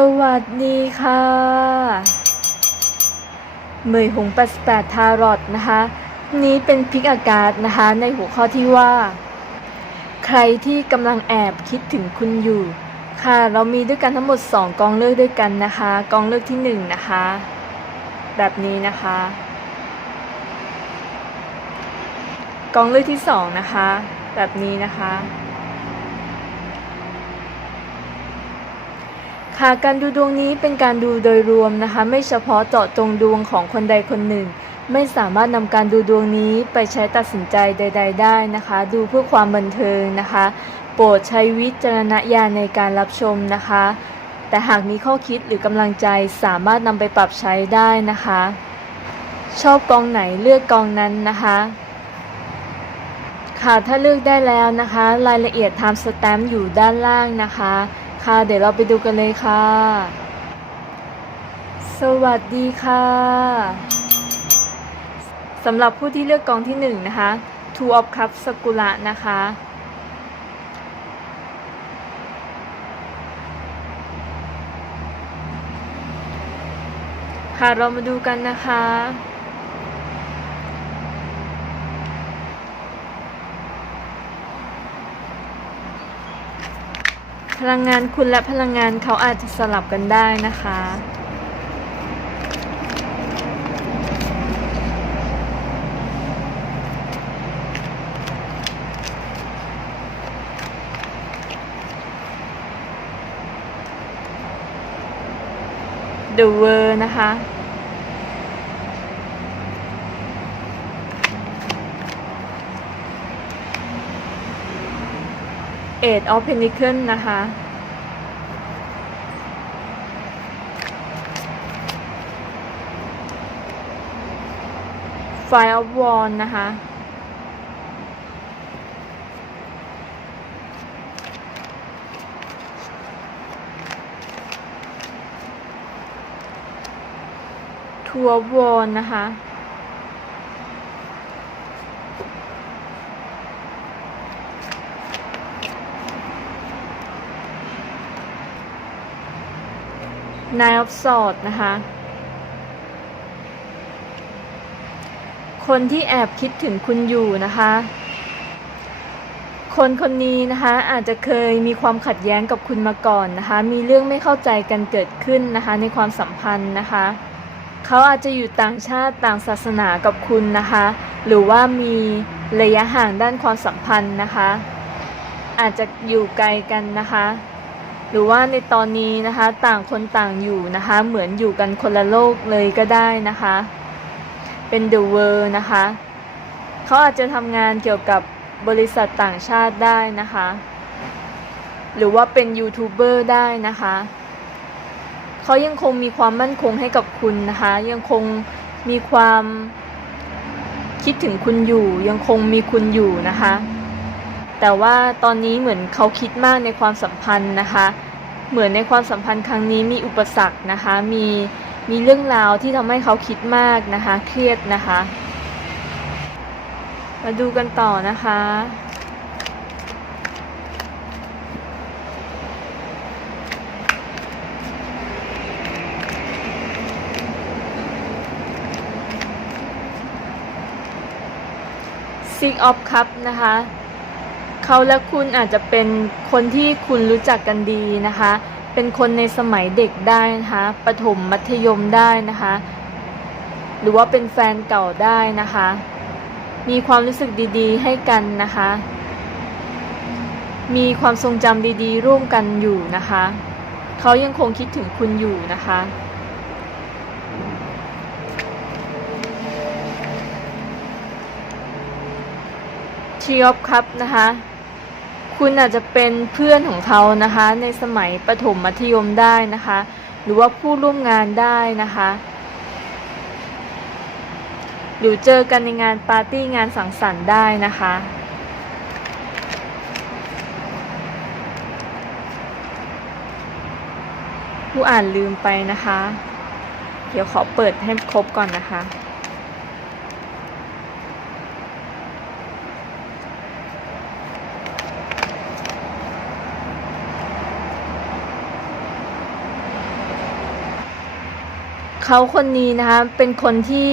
สวัสดีค่ะเมยหง88ทารอตนะคะ นี้เป็นพิกอากาศนะคะ ในหัวข้อที่ว่า ใครที่กำลังแอบคิดถึงคุณอยู่ ค่ะ เรามีด้วยกันทั้งหมด 2 กองเลือกด้วยกันนะคะ กองเลือกที่1นะคะ แบบนี้นะคะ กองเลือกที่2นะคะ แบบนี้นะคะ ค่ะการดูดวงนี้เป็นการดูโดยรวมนะคะ ไม่เฉพาะเจาะจงดวงของคนใดคนหนึ่ง ไม่สามารถนำการดูดวงนี้ไปใช้ตัดสินใจใด ๆ ได้นะคะ ดูเพื่อความบันเทิงนะคะ โปรดใช้วิจารณญาณในการรับชมนะคะ แต่หากมีข้อคิดหรือกำลังใจสามารถนำไปปรับใช้ได้นะคะ ชอบกองไหนเลือกกองนั้นนะคะค่ะถ้าเลือกได้แล้วนะคะ รายละเอียด time stamp อยู่ด้านล่างนะคะ ค่ะ เดี๋ยวเราไปดูกันเลยค่ะ สวัสดีค่ะสำหรับผู้ที่เลือกกองที่หนึ่งนะคะ Two of Cups สกุระนะคะค่ะเรามาดูกันนะคะ ลังงานคุณและพลังงานเขาอาจจะสลับกันได้นะคะ The World นะคะ Eight of Pentacles นะคะ Five of Wands นะคะ Two of Wands นะคะ Nine of Swords นะคะ คนที่แอบคิดถึงคุณอยู่นะคะ คนคนนี้นะคะ อาจจะเคยมีความขัดแย้งกับคุณมาก่อนนะคะ มีเรื่องไม่เข้าใจกันเกิดขึ้นนะคะ ในความสัมพันธ์นะคะ เขาอาจจะอยู่ต่างชาติต่างศาสนากับคุณนะคะ หรือว่ามีระยะห่างด้านความสัมพันธ์นะคะ อาจจะอยู่ไกลกันนะคะ หรือว่าในตอนนี้นะคะต่างคนต่างอยู่นะคะ เหมือนอยู่กันคนละโลกเลยก็ได้นะคะ เป็น The World นะคะเขาอาจจะทำงานเกี่ยวกับบริษัทต่างชาติได้นะคะ หรือว่าเป็นยูทูบเบอร์ได้นะคะเขายังคงมีความมั่นคงให้กับคุณนะคะ ยังคงมีความคิดถึงคุณอยู่ ยังคงมีคุณอยู่นะคะ แต่ว่าตอนนี้เหมือนเขาคิดมากในความสัมพันธ์นะคะ เหมือนในความสัมพันธ์ครั้งนี้มีอุปสรรคนะคะ มีมีเรื่องราวที่ทำให้เขาคิดมากนะคะ เครียดนะคะ มาดูกันต่อนะคะ Six of Cup นะคะ เขาและคุณอาจจะเป็นคนที่คุณรู้จักกันดีนะคะ เป็นคนในสมัยเด็กได้นะคะประถมมัธยมได้นะคะ หรือว่าเป็นแฟนเก่าได้นะคะ มีความรู้สึกดีๆ ให้กันนะคะ มีความทรงจำดีๆ ร่วมกันอยู่นะคะ เขายังคงคิดถึงคุณอยู่นะคะทีออฟคัพนะคะ คุณอาจจะเป็นเพื่อนของเขานะคะ ในสมัยประถมมัธยมได้นะคะ หรือว่าผู้ร่วมงานได้นะคะ หรือเจอกันในงานปาร์ตี้งานสังสรรค์ได้นะคะผู้อ่านลืมไปนะคะ เดี๋ยวขอเปิดให้ครบก่อนนะคะ เขาคนนี้นะคะเป็นคนที่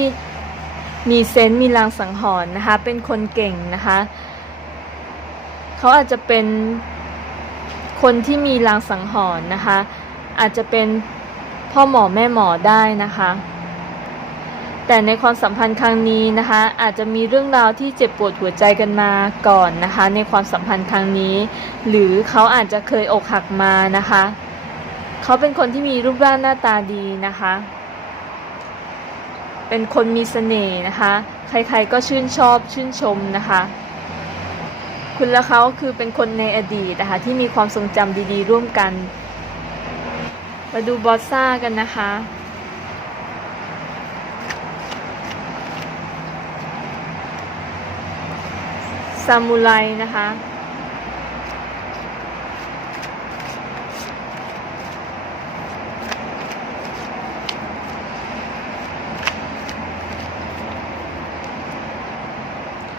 มีเซนต์มีลางสังหรณ์นะคะ เป็นคนเก่งนะคะเขาอาจจะเป็นคนที่มีลางสังหรณ์นะคะ อาจจะเป็นพ่อหมอแม่หมอได้นะคะ แต่ในความสัมพันธ์ครั้งนี้นะคะ อาจจะมีเรื่องราวที่เจ็บปวดหัวใจกันมาก่อนนะคะ ในความสัมพันธ์ครั้งนี้ หรือเขาอาจจะเคยอกหักมานะคะเขาเป็นคนที่มีรูปร่างหน้าตาดีนะคะ เป็นคนมีเสน่ห์นะคะ ใครๆก็ชื่นชอบชื่นชมนะคะ คุณและเขาคือเป็นคนในอดีตนะคะที่มีความทรงจำดีๆ ร่วมกัน มาดูบอสซ่ากันนะคะซามูไรนะคะ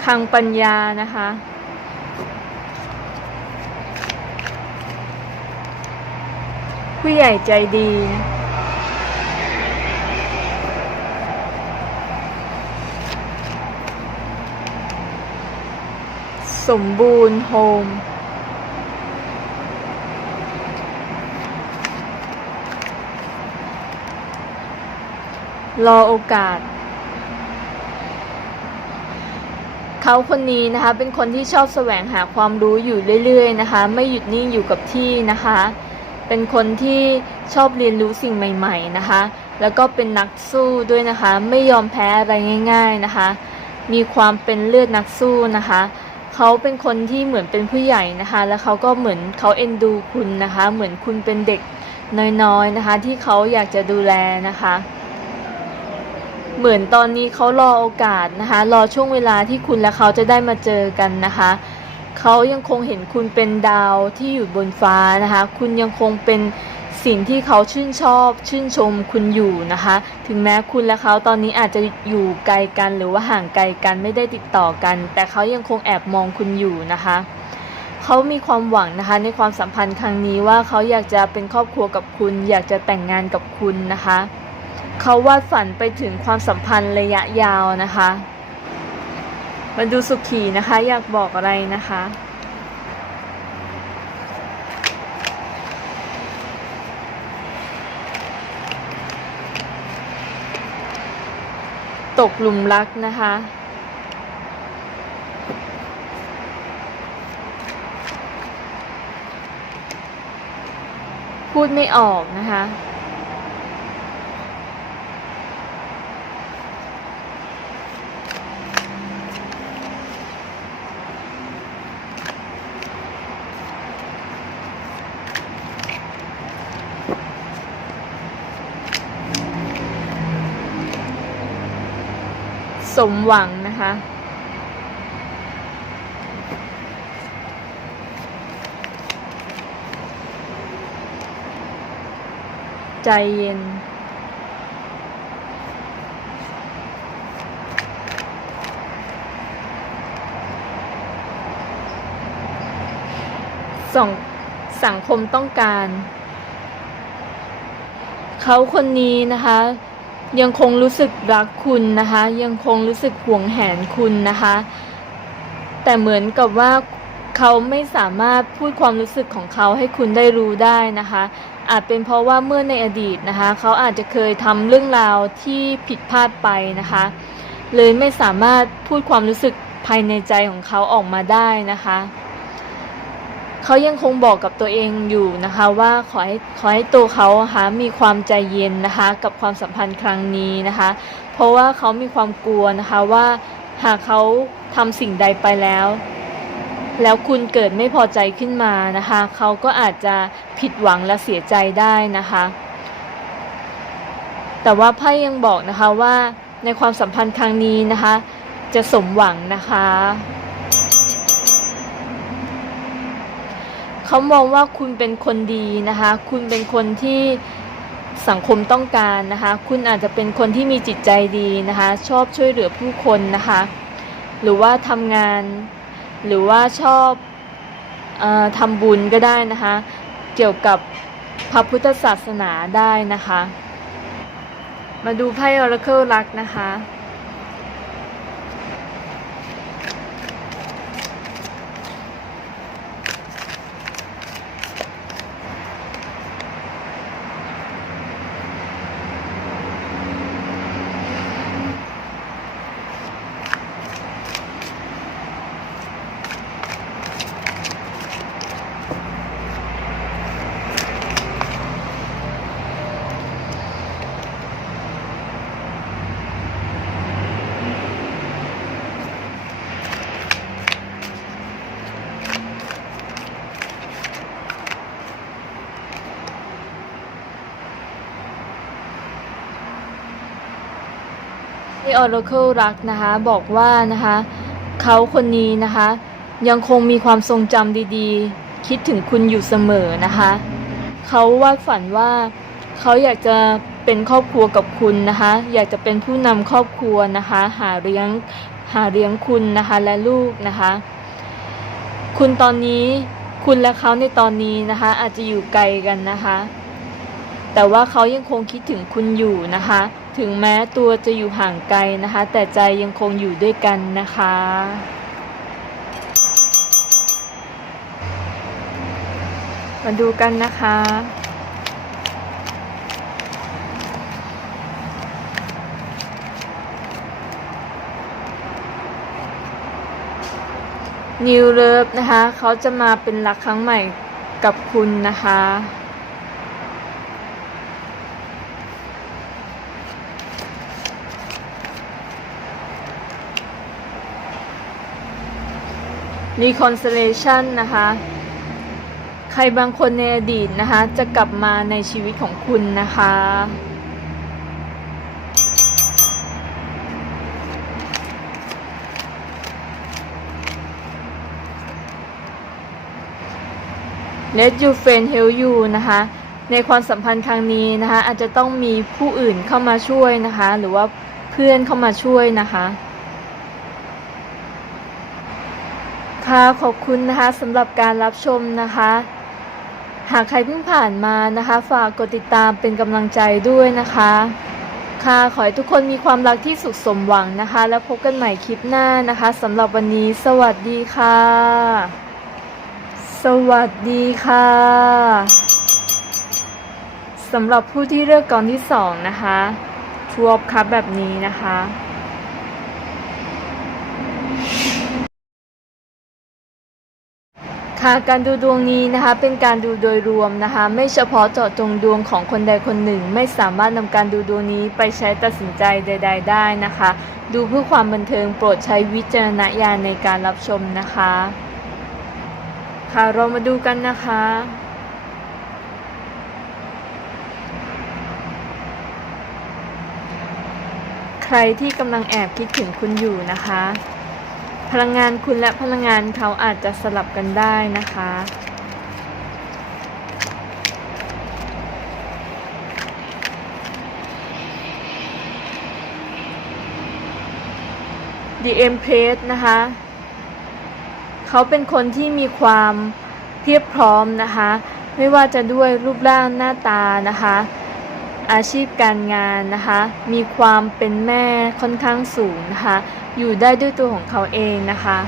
คังปัญญานะคะ ผู้ใหญ่ใจดีสมบูรณ์โฮม รอโอกาส เขาคนนี้นะคะเป็นคนที่ชอบแสวงหาความรู้อยู่เรื่อยๆนะคะ ไม่หยุดนิ่งอยู่กับที่นะคะ เป็นคนที่ชอบเรียนรู้สิ่งใหม่ ๆนะคะ แล้วก็เป็นนักสู้ด้วยนะคะ ไม่ยอมแพ้อะไรง่าย ๆนะคะ มีความเป็นเลือดนักสู้นะคะเขาเป็นคนที่เหมือนเป็นผู้ใหญ่นะคะ แล้วเขาก็เหมือนเขาเอ็นดูคุณนะคะ เหมือนคุณเป็นเด็กน้อยๆนะคะ ที่เขาอยากจะดูแลนะคะ เหมือนตอนนี้เขารอโอกาสนะคะ รอช่วงเวลาที่คุณและเขาจะได้มาเจอกันนะคะ เขายังคงเห็นคุณเป็นดาวที่อยู่บนฟ้านะคะ คุณยังคงเป็นสิ่งที่เขาชื่นชอบ ชื่นชมคุณอยู่นะคะ ถึงแม้คุณและเขาตอนนี้อาจจะอยู่ไกลกันหรือว่าห่างไกลกันไม่ได้ติดต่อกัน แต่เขายังคงแอบมองคุณอยู่นะคะเขามีความหวังนะคะในความสัมพันธ์ครั้งนี้ว่าเขาอยากจะเป็นครอบครัวกับคุณ อยากจะแต่งงานกับคุณนะคะ เขาวาดฝันไปถึงความสัมพันธ์ระยะยาวนะคะมาดูสุขีนะคะ อยากบอกอะไรนะคะ ตกหลุมรักนะคะพูดไม่ออกนะคะ สมหวังนะคะ ใจเย็น ส่งสังคมต้องการ เขาคนนี้นะคะ ยังคงรู้สึกรักคุณนะคะ ยังคงรู้สึกห่วงแหนคุณนะคะ แต่เหมือนกับว่าเขาไม่สามารถพูดความรู้สึกของเขาให้คุณได้รู้ได้นะคะ อาจเป็นเพราะว่าเมื่อในอดีตนะคะ เขาอาจจะเคยทำเรื่องราวที่ผิดพลาดไปนะคะ เลยไม่สามารถพูดความรู้สึกภายในใจของเขาออกมาได้นะคะ เขายังคงบอกกับตัวเองอยู่นะคะว่าขอให้ขอให้ตัวเขาะคะมีความใจเย็นนะคะกับความสัมพันธ์ครั้งนี้นะคะ เพราะว่าเขามีความกลัวนะคะว่าหากเขาทำสิ่งใดไปแล้ว แล้วคุณเกิดไม่พอใจขึ้นมานะคะเขาก็อาจจะผิดหวังและเสียใจได้นะคะ แต่ว่าไพ่ยังบอกนะคะว่าในความสัมพันธ์ครั้งนี้นะคะ จะสมหวังนะคะ เขามองว่าคุณเป็นคนดีนะคะ คุณเป็นคนที่สังคมต้องการนะคะ คุณอาจจะเป็นคนที่มีจิตใจดีนะคะ ชอบช่วยเหลือผู้คนนะคะ หรือว่าทำงาน หรือว่าชอบอทำบุญก็ได้นะคะ เกี่ยวกับพระพุทธศาสนาได้นะคะ มาดูไพ่ Oracle รักนะคะ ที่ Oracle รักนะคะ บอกว่านะคะเขาคนนี้นะคะ ยังคงมีความทรงจำดีๆ คิดถึงคุณอยู่เสมอนะคะเขาวาดฝันว่าเขาอยากจะเป็นครอบครัวกับคุณนะคะ อยากจะเป็นผู้นำครอบครัวนะคะ หาเลี้ยงหาเลี้ยงคุณนะคะและลูกนะคะ คุณตอนนี้คุณและเขาในตอนนี้นะคะ อาจจะอยู่ไกลกันนะคะ แต่ว่าเขายังคงคิดถึงคุณอยู่นะคะ ถึงแม้ตัวจะอยู่ห่างไกลนะคะ แต่ใจยังคงอยู่ด้วยกันนะคะ มาดูกันนะคะ นิวเลิฟนะคะ เขาจะมาเป็นรักครั้งใหม่กับคุณนะคะ reconciliation นะคะ ใครบางคนในอดีตนะคะ จะกลับมาในชีวิตของคุณนะคะ Let your friend help you นะคะในความสัมพันธ์ครั้งนี้นะคะ อาจจะต้องมีผู้อื่นเข้ามาช่วยนะคะ หรือว่าเพื่อนเข้ามาช่วยนะคะ ค่ะขอบคุณนะคะสำหรับการรับชมนะคะ หากใครเพิ่งผ่านมานะคะ ฝากกดติดตามเป็นกำลังใจด้วยนะคะ ค่ะขอให้ทุกคนมีความรักที่สุขสมหวังนะคะ แล้วพบกันใหม่คลิปหน้านะคะสำหรับวันนี้ สวัสดีค่ะ สวัสดีค่ะสำหรับผู้ที่เลือกกองที่สองนะคะทวบคับแบบนี้นะคะ ค่ะการดูดวงนี้นะคะเป็นการดูโดยรวมนะคะไม่เฉพาะเจาะจงดวงของคนใดคนหนึ่ง ไม่สามารถนำการดูดวงนี้ไปใช้ตัดสินใจใด ๆ ได้นะคะ ดูเพื่อความบันเทิงโปรดใช้วิจารณญาณในการรับชมนะคะ ค่ะเรามาดูกันนะคะใครที่กำลังแอบคิดถึงคุณอยู่นะคะ พลังงานคุณและพลังงานเขาอาจจะสลับกันได้นะคะ The Empress นะคะ เขาเป็นคนที่มีความเพียบพร้อมนะคะ ไม่ว่าจะด้วยรูปร่างหน้าตานะคะ อาชีพการงานนะคะ มีความเป็นแม่ค่อนข้างสูงนะคะ อยู่ได้ด้วยตัวของเขาเองนะคะ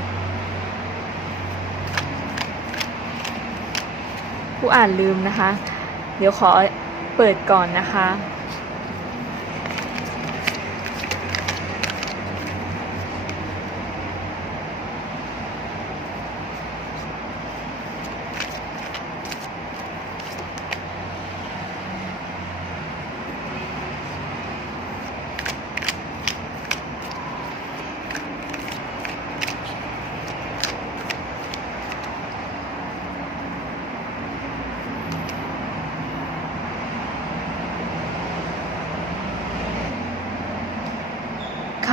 ผู้อ่านลืมนะคะ เดี๋ยวขอเปิดก่อนนะคะ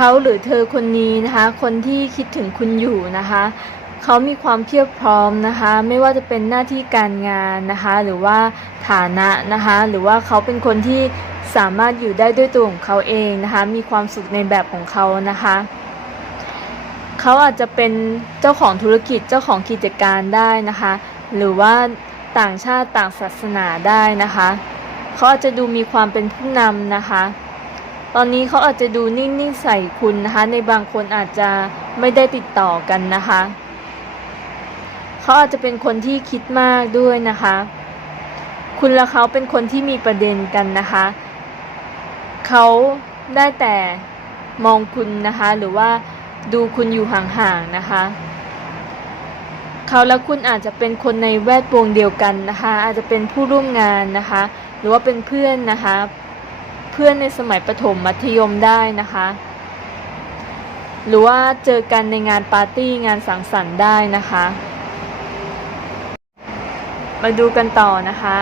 เขาหรือเธอคนนี้นะคะ คนที่คิดถึงคุณอยู่นะคะ เขามีความเพียบพร้อมนะคะ ไม่ว่าจะเป็นหน้าที่การงานนะคะ หรือว่าฐานะนะคะ หรือว่าเขาเป็นคนที่สามารถอยู่ได้ด้วยตัวของเขาเองนะคะ มีความสุขในแบบของเขานะคะเขาอาจจะเป็นเจ้าของธุรกิจเจ้าของกิจการได้นะคะ หรือว่าต่างชาติต่างศาสนาได้นะคะเขาอาจจะดูมีความเป็นผู้นำนะคะ ตอนนี้เขาอาจจะดูนิ่งๆใส่คุณนะคะ ในบางคนอาจจะไม่ได้ติดต่อกันนะคะ เขาอาจจะเป็นคนที่คิดมากด้วยนะคะ คุณและเขาเป็นคนที่มีประเด็นกันนะคะ เขาได้แต่มองคุณนะคะ หรือว่าดูคุณอยู่ห่างๆนะคะ เขาและคุณอาจจะเป็นคนในแวดวงเดียวกันนะคะ อาจจะเป็นผู้ร่วมงานนะคะ หรือว่าเป็นเพื่อนนะคะ เพื่อนในสมัยประถมมัธยมได้นะคะ หรือว่าเจอกันในงานปาร์ตี้งานสังสรรค์ได้นะคะ มาดูกันต่อนะคะ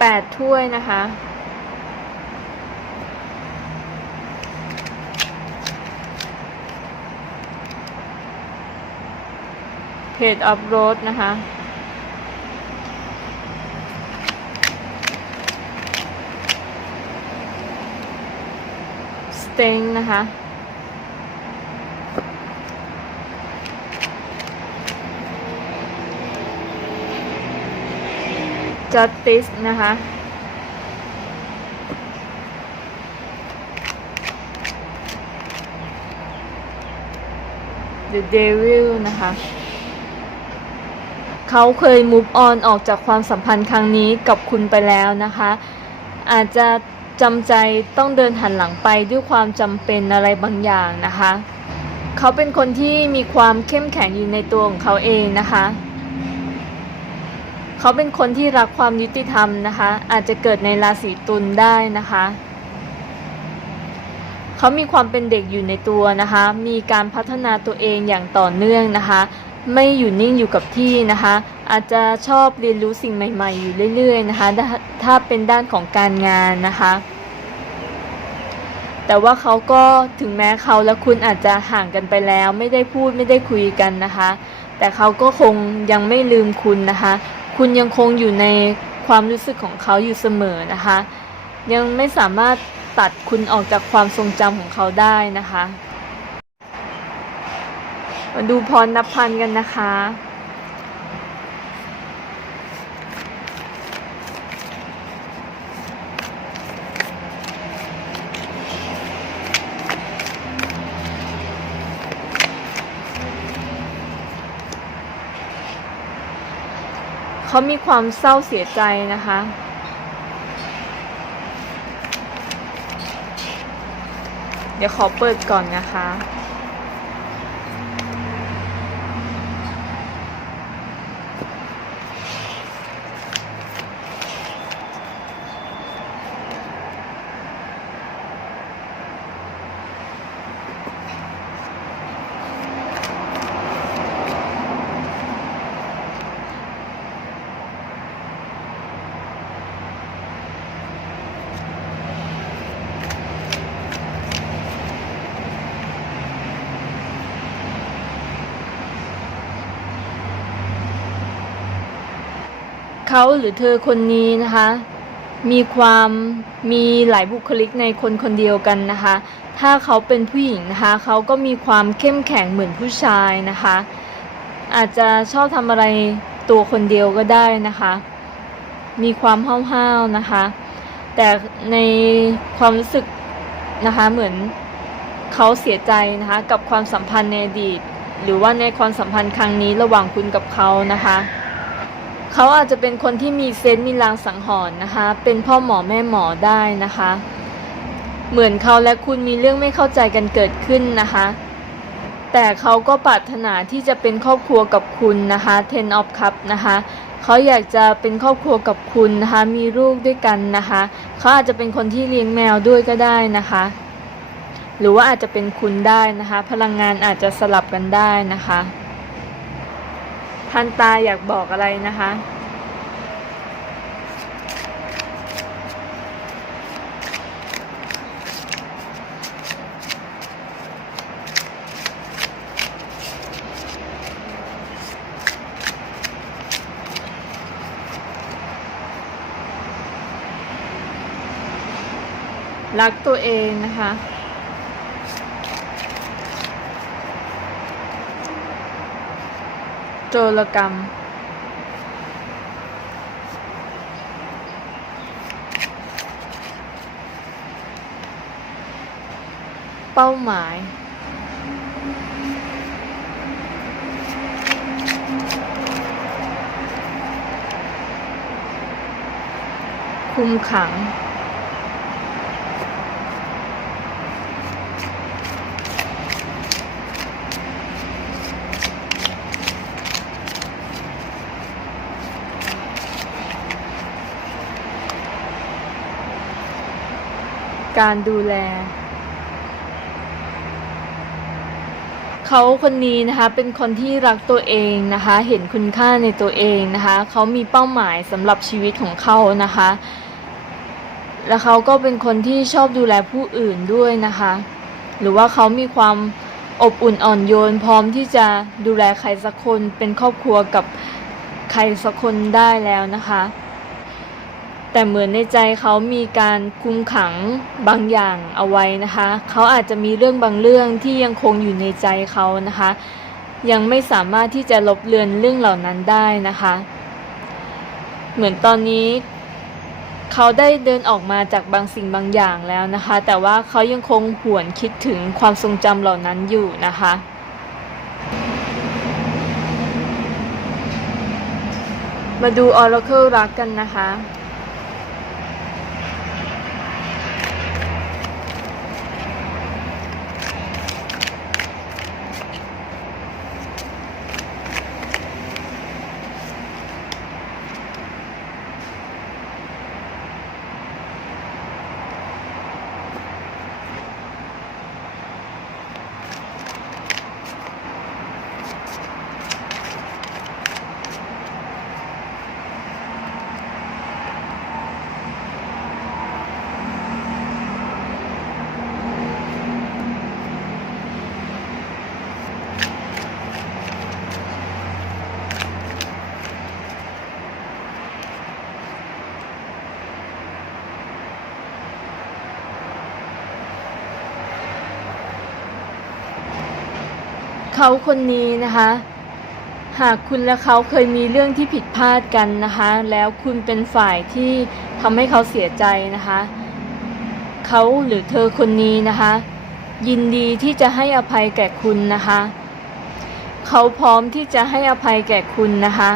แปดถ้วยนะคะ เพจออฟโรดนะคะ สเต็งนะคะ จัตติสนะคะ The Devil นะคะ เขาเคย move on ออกจากความสัมพันธ์ครั้งนี้กับคุณไปแล้วนะคะ อาจจะจำใจต้องเดินหันหลังไปด้วยความจำเป็นอะไรบางอย่างนะคะ เขาเป็นคนที่มีความเข้มแข็งอยู่ในตัวของเขาเองนะคะ เขาเป็นคนที่รักความยุติธรรมนะคะ อาจจะเกิดในราศีตุลได้นะคะเขามีความเป็นเด็กอยู่ในตัวนะคะ มีการพัฒนาตัวเองอย่างต่อเนื่องนะคะ ไม่อยู่นิ่งอยู่กับที่นะคะ อาจจะชอบเรียนรู้สิ่งใหม่ ๆ อยู่เรื่อยๆนะคะถ้าเป็นด้านของการงานนะคะ แต่ว่าเขาก็ถึงแม้เขาและคุณอาจจะห่างกันไปแล้ว ไม่ได้พูดไม่ได้คุยกันนะคะ แต่เขาก็คงยังไม่ลืมคุณนะคะ คุณยังคงอยู่ในความรู้สึกของเขาอยู่เสมอนะคะ ยังไม่สามารถตัดคุณออกจากความทรงจำของเขาได้นะคะ มาดูพรนับพันกันนะคะ เขามีความเศร้าเสียใจนะคะเดี๋ยวขอเปิดก่อนนะคะ เขาหรือเธอคนนี้นะคะ มีความมีหลายบุคลิกในคนคนเดียวกันนะคะ ถ้าเขาเป็นผู้หญิงนะคะเขาก็มีความเข้มแข็งเหมือนผู้ชายนะคะ อาจจะชอบทำอะไรตัวคนเดียวก็ได้นะคะ มีความห้าวๆนะคะ แต่ในความรู้สึกนะคะเหมือนเขาเสียใจนะคะกับความสัมพันธ์ในอดีต หรือว่าในความสัมพันธ์ครั้งนี้ระหว่างคุณกับเขานะคะ เขาอาจจะเป็นคนที่มีเซนต์มีลางสังหรณ์นะคะ เป็นพ่อหมอแม่หมอได้นะคะ เหมือนเขาและคุณมีเรื่องไม่เข้าใจกันเกิดขึ้นนะคะ แต่เขาก็ปรารถนาที่จะเป็นครอบครัวกับคุณนะคะ Ten of Cup นะคะเขาอยากจะเป็นครอบครัวกับคุณนะคะ มีลูกด้วยกันนะคะเขาอาจจะเป็นคนที่เลี้ยงแมวด้วยก็ได้นะคะ หรือว่าอาจจะเป็นคุณได้นะคะ พลังงานอาจจะสลับกันได้นะคะ ทันตาอยากบอกอะไรนะคะ รักตัวเองนะคะ โจรกรรม เป้าหมาย คุมขัง การดูแล เขาคนนี้นะคะเป็นคนที่รักตัวเองนะคะ เห็นคุณค่าในตัวเองนะคะ เขามีเป้าหมายสำหรับชีวิตของเขานะคะ และเขาก็เป็นคนที่ชอบดูแลผู้อื่นด้วยนะคะ หรือว่าเขามีความอบอุ่นอ่อนโยน พร้อมที่จะดูแลใครสักคนเป็นครอบครัวกับใครสักคนได้แล้วนะคะ แต่เหมือนในใจเขามีการคุมขังบางอย่างเอาไว้นะคะ เขาอาจจะมีเรื่องบางเรื่องที่ยังคงอยู่ในใจเขานะคะ ยังไม่สามารถที่จะลบเลือนเรื่องเหล่านั้นได้นะคะ เหมือนตอนนี้เขาได้เดินออกมาจากบางสิ่งบางอย่างแล้วนะคะ แต่ว่าเขายังคงหวนคิดถึงความทรงจำเหล่านั้นอยู่นะคะมาดู Oracle รักกันนะคะ เขาคนนี้นะคะ หากคุณและเขาเคยมีเรื่องที่ผิดพลาดกันนะคะ แล้วคุณเป็นฝ่ายที่ทำให้เขาเสียใจนะคะ เขาหรือเธอคนนี้นะคะ ยินดีที่จะให้อภัยแก่คุณนะคะ เขาพร้อมที่จะให้อภัยแก่คุณนะคะ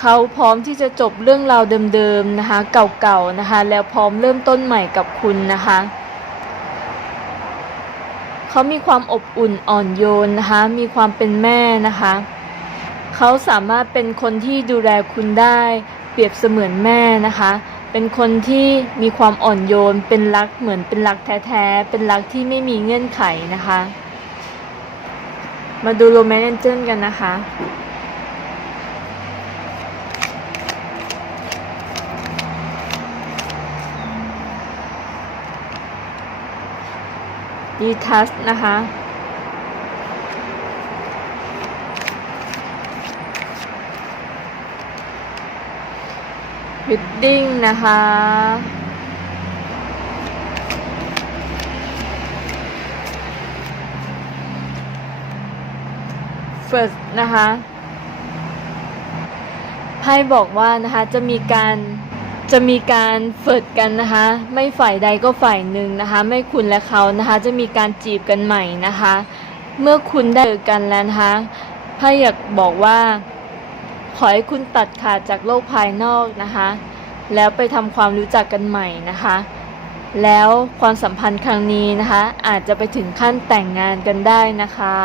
เขาพร้อมที่จะจบเรื่องราวเดิมๆนะคะ เก่าๆนะคะ แล้วพร้อมเริ่มต้นใหม่กับคุณนะคะ เขามีความอบอุ่นอ่อนโยนนะคะ มีความเป็นแม่นะคะ เขาสามารถเป็นคนที่ดูแลคุณได้ เปรียบเสมือนแม่นะคะ เป็นคนที่มีความอ่อนโยน เป็นรักเหมือนเป็นรักแท้ๆ เป็นรักที่ไม่มีเงื่อนไขนะคะ มาดูโรแมนต์เจนกันนะคะ ดีทัสนะคะ บิดดิ้งนะคะ first นะคะไพ่บอกว่านะคะจะมีการ จะมีการเฟิดกันนะคะ ไม่ฝ่ายใดก็ฝ่ายหนึ่งนะคะ ไม่คุณและเขานะคะ จะมีการจีบกันใหม่นะคะ เมื่อคุณได้เจอกันแล้วนะคะไพ่อยากบอกว่า ขอให้คุณตัดขาดจากโลกภายนอกนะคะ แล้วไปทำความรู้จักกันใหม่นะคะ แล้วความสัมพันธ์ครั้งนี้นะคะ อาจจะไปถึงขั้นแต่งงานกันได้นะคะ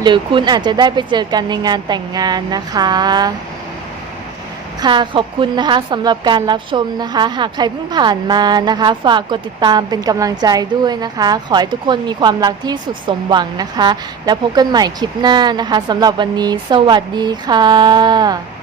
หรือคุณอาจจะได้ไปเจอกันในงานแต่งงานนะคะ ค่ะขอบคุณนะคะสำหรับการรับชมนะคะ หากใครเพิ่งผ่านมานะคะ ฝากกดติดตามเป็นกำลังใจด้วยนะคะ ขอให้ทุกคนมีความรักที่สุดสมหวังนะคะ แล้วพบกันใหม่คลิปหน้านะคะสำหรับวันนี้ สวัสดีค่ะ